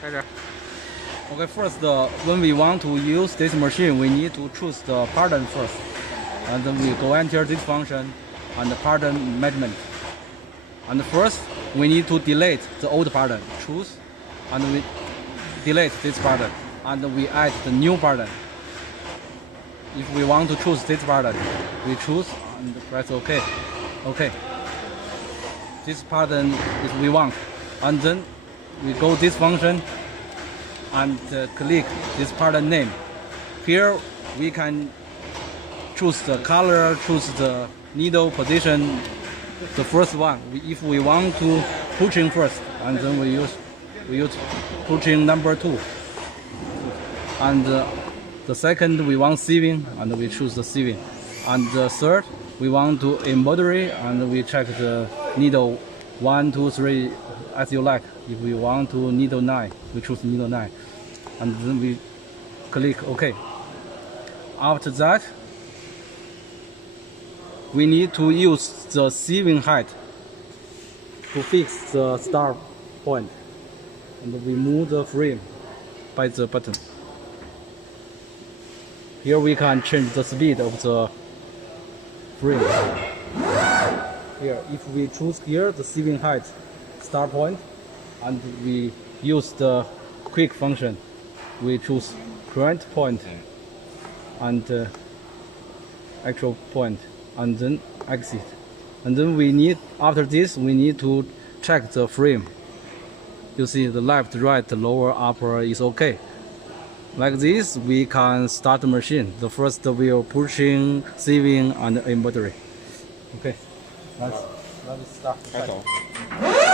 Okay, first, when we want to use this machine, we need to choose the pattern first. And then we go enter this function and the pattern measurement. And first, we need to delete the old pattern. Choose, and we delete this pattern. And we add the new pattern. If we want to choose this pattern, we choose and press OK. OK. This pattern is we want. And then we go this function and click this pattern name. Here we can choose the color, choose the needle position. The first one, if we want to pushing first, and then we use pushing number 2. And the second we want sieving, and we choose the sieving. And the third we want to embroidery, and we check the needle 1, 2, 3 as you like. If we want to needle 9, we choose needle 9, and then we click OK. After that, we need to use the sieving height to fix the start point, and we move the frame by the button. Here we can change the speed of the frame. Here, if we choose here the sieving height start point, and we use the quick function, we choose current point and actual point, and then exit. And then we need, after this, we need to check the frame. You see the left, right, lower, upper is okay. Like this, we can start the machine. The first wheel pushing, sieving, and embroidery. Okay, let's start.